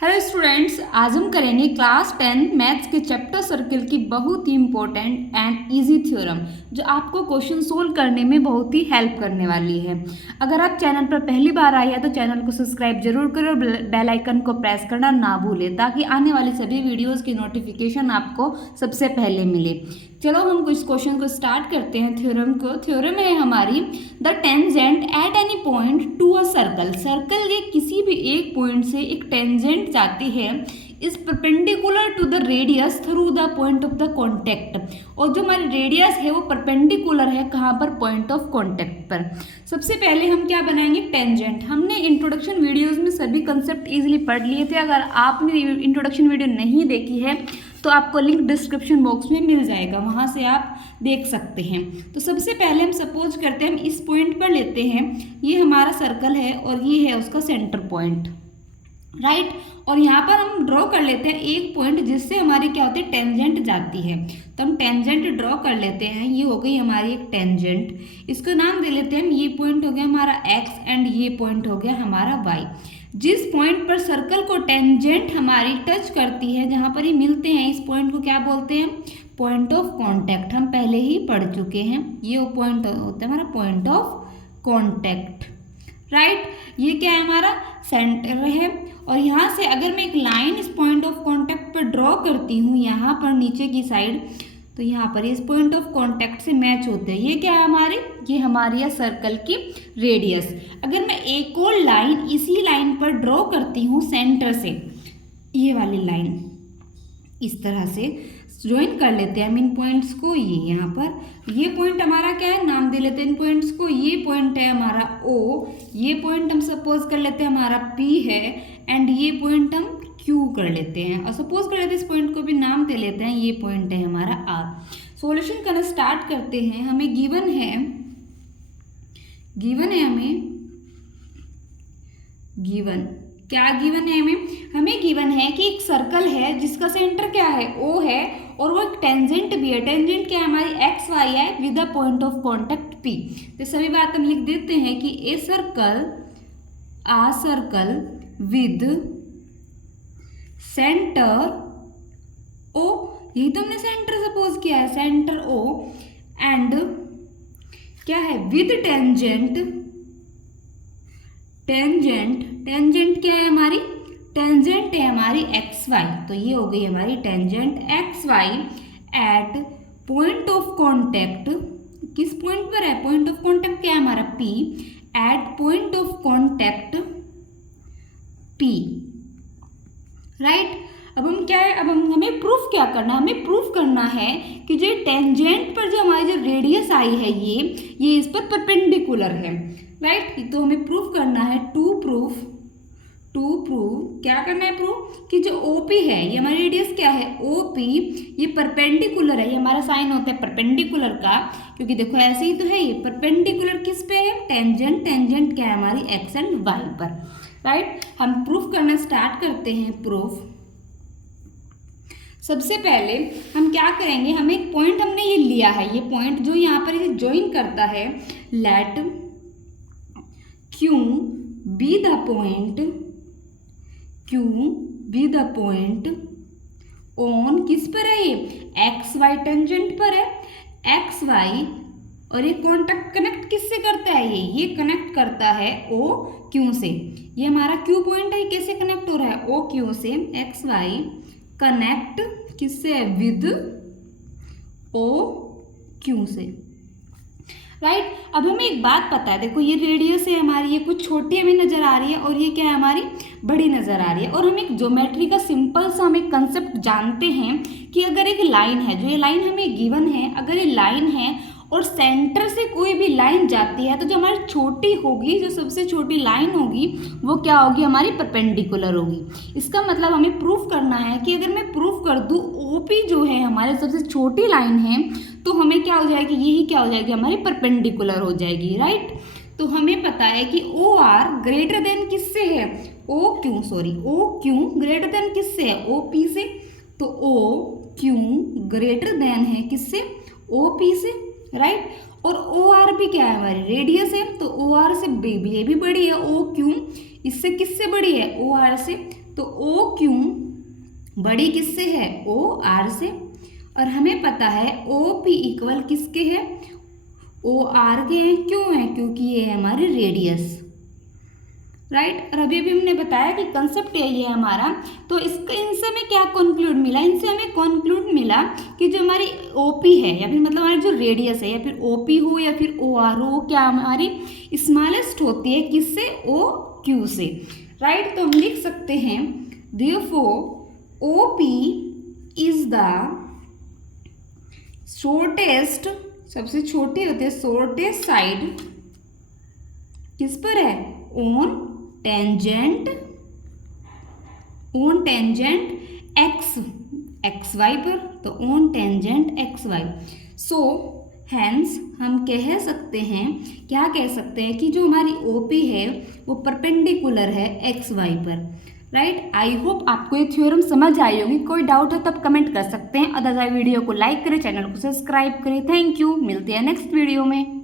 Hello students, आज हम करेंगे क्लास 10 मैथ्स के चैप्टर सर्कल की बहुत ही इंपॉर्टेंट एंड इजी थ्योरम जो आपको क्वेश्चन सोल्व करने में बहुत ही हेल्प करने वाली है। अगर आप चैनल पर पहली बार आए हैं तो चैनल को सब्सक्राइब जरूर करें और बेल आइकन को प्रेस करना ना भूलें ताकि आने वाली सभी वीडियोज़ की नोटिफिकेशन आपको सबसे पहले मिले। चलो हम कुछ क्वेश्चन को स्टार्ट करते हैं थ्योरम को। थ्योरम है हमारी the tangent at any point to a circle. Circle के किसी भी एक पॉइंट से एक टेंजेंट जाती है is perpendicular to the radius through the point of the contact. और जो हमारी रेडियस है वो परपेंडिकुलर है कहाँ पर? पॉइंट ऑफ कॉन्टैक्ट पर। सबसे पहले हम क्या बनाएंगे? टेंजेंट। हमने इंट्रोडक्शन वीडियोस में सभी कंसेप्ट इजीली पढ़ लिए थे। अगर आपने इंट्रोडक्शन वीडियो नहीं देखी है तो आपको लिंक डिस्क्रिप्शन बॉक्स में मिल जाएगा, वहाँ से आप देख सकते हैं। तो सबसे पहले हम सपोज करते हैं हम इस पॉइंट पर लेते हैं, ये हमारा सर्कल है और ये है उसका सेंटर पॉइंट, राइट। और यहाँ पर हम ड्रॉ कर लेते हैं एक पॉइंट जिससे हमारी क्या होती है? टेंजेंट जाती है। तो हम टेंजेंट ड्रॉ कर लेते हैं, ये हो गई हमारी एक टेंजेंट। इसको नाम दे लेते हैं हम, ये पॉइंट हो गया हमारा एक्स एंड ये पॉइंट हो गया हमारा वाई। जिस पॉइंट पर सर्कल को टेंजेंट हमारी टच करती है, जहाँ पर ये मिलते हैं, इस पॉइंट को क्या बोलते हैं? Point of contact. हम पहले ही पढ़ चुके हैं, ये पॉइंट होता है हमारा पॉइंट ऑफ कॉन्टैक्ट, राइट। ये क्या है? हमारा सेंटर है। और यहाँ से अगर मैं एक लाइन इस पॉइंट ऑफ कॉन्टैक्ट पर ड्रॉ करती हूँ यहाँ पर नीचे की साइड, तो यहाँ पर इस पॉइंट ऑफ कॉन्टैक्ट से मैच होते हैं। ये क्या है हमारी? ये हमारी है सर्कल की रेडियस। अगर मैं एक और लाइन इसी लाइन पर ड्रॉ करती हूँ सेंटर से, ये वाली लाइन इस तरह से ज्वाइन कर लेते हैं हम इन पॉइंट्स को। ये यहाँ पर ये पॉइंट हमारा क्या है? नाम दे लेते हैं इन पॉइंट्स को। ये पॉइंट है हमारा O, ये पॉइंट हम सपोज कर लेते हैं हमारा P है, एंड ये पॉइंट हम Q कर लेते हैं। और सपोज कर लेते हैं इस पॉइंट को भी नाम दे लेते हैं, ये पॉइंट है हमारा R। सॉल्यूशन करना स्टार्ट करते हैं। हमें गिवन है क्या गिवन है हमें गिवन है कि एक सर्कल है जिसका सेंटर क्या है? O है, और वो एक टेंजेंट भी है। टेंजेंट क्या है हमारी? एक्स वाई है with a point of contact P। तो सभी बात हम लिख देते हैं कि a circle with centre O, यही तो हमने सेंटर सपोज किया है, सेंटर O, एंड क्या है? विद टेंजेंट क्या है हमारी? टेंजेंट है हमारी एक्स वाई। तो ये हो गई हमारी tangent x y at point of contact. किस पॉइंट पर है? पॉइंट ऑफ कॉन्टैक्ट क्या है हमारा? P। At point of contact P, right. अब हम क्या है? अब हमें प्रूफ क्या करना है? हमें प्रूफ करना है कि जो टेंजेंट पर जो हमारी जो रेडियस आई है ये इस पर परपेंडिकुलर है, राइट। तो हमें प्रूफ करना है टू प्रूफ क्या करना है? प्रूफ कि जो OP है, ये हमारी रेडियस क्या है? OP, ये परपेंडिकुलर है। ये हमारा साइन होता है परपेंडिकुलर का, क्योंकि देखो ऐसे ही तो है। ये परपेंडिकुलर किस पे है? टेंजेंट क्या है हमारी? एक्स एंड वाई पर, राइट। हम प्रूफ करना स्टार्ट करते हैं। प्रूफ सबसे पहले हम क्या करेंगे? हम एक पॉइंट हमने ये लिया है, ये पॉइंट जो यहाँ पर ये ज्वाइन करता है, let Q be the point on किस पर है? ये एक्स वाई टेंजेंट पर है, एक्स वाई। और ये कॉन्टैक्ट कनेक्ट किससे करता है? ये कनेक्ट करता है O Q से। ये हमारा Q पॉइंट है, कैसे कनेक्ट हो रहा है? O Q से। एक्स वाई कनेक्ट किससे है? विद O Q से, राइट। अब हमें एक बात पता है, देखो ये रेडियस है हमारी, ये कुछ छोटी हमें नजर आ रही है और ये क्या है हमारी? बड़ी नजर आ रही है। और हम एक ज्योमेट्री का सिंपल सा हम एक कंसेप्ट जानते हैं कि अगर एक लाइन है, जो ये लाइन हमें गिवन है, अगर ये लाइन है और सेंटर से कोई भी लाइन जाती है, तो जो हमारी छोटी होगी, जो सबसे छोटी लाइन होगी, वो क्या होगी? हमारी परपेंडिकुलर होगी। इसका मतलब हमें प्रूफ करना है कि अगर मैं प्रूफ कर दूँ OP जो है हमारे सबसे छोटी लाइन है, तो हमें क्या हो जाएगी? यही क्या हो जाएगी? हमारी परपेंडिकुलर हो जाएगी, राइट। तो हमें पता है कि OR ग्रेटर देन किससे है? OQ ग्रेटर देन किससे है? OP से। तो OQ ग्रेटर देन है किससे? OP से, राइट। और OR भी क्या है? हमारी रेडियस है, तो OR से ये भी बड़ी है। OQ इससे किससे बड़ी है? OR से तो ओ क्यू बड़ी किससे है, ओ आर से, और हमें पता है ओ पी इक्वल किसके है, ओ आर के हैं। क्यों है, क्योंकि ये है हमारे रेडियस, राइट। और अभी अभी हमने बताया कि कंसेप्ट यही है हमारा। तो इसका इनसे हमें क्या कंक्लूड मिला, इनसे हमें कंक्लूड मिला कि जो हमारी ओपी है या फिर मतलब हमारी जो रेडियस है, या फिर ओपी हो या फिर ओ आर हो, क्या हमारी स्मॉलेस्ट होती है किससे, ओ क्यू से, राइट। तो हम लिख सकते हैं therefore OP is the shortest, सबसे छोटी होती है, शॉर्टेस्ट साइड किस पर है, ऑन टेंजेंट एक्स वाई पर, तो on tangent x y. So hence हम कह सकते हैं, क्या कह सकते हैं कि जो हमारी ओपी है वो परपेंडिकुलर है एक्स वाई पर, राइट। आई होप आपको ये थ्योरम समझ आई होगी। कोई डाउट है तो आप कमेंट कर सकते हैं, अदरवाइज वीडियो को लाइक करें, चैनल को सब्सक्राइब करें। थैंक यू, मिलते हैं नेक्स्ट वीडियो में।